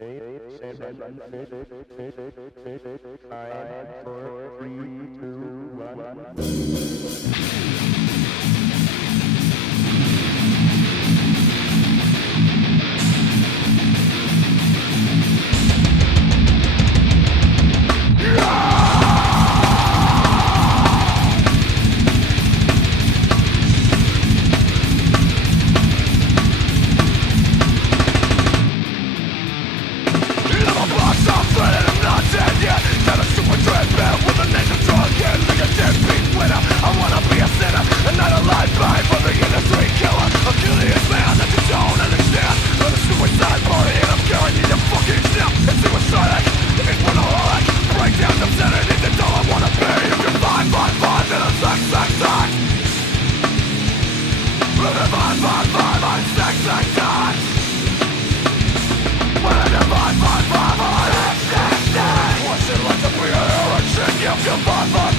8, 7, 6, 5, 4, 3, 2, 1. What's it like to be a hero? You can find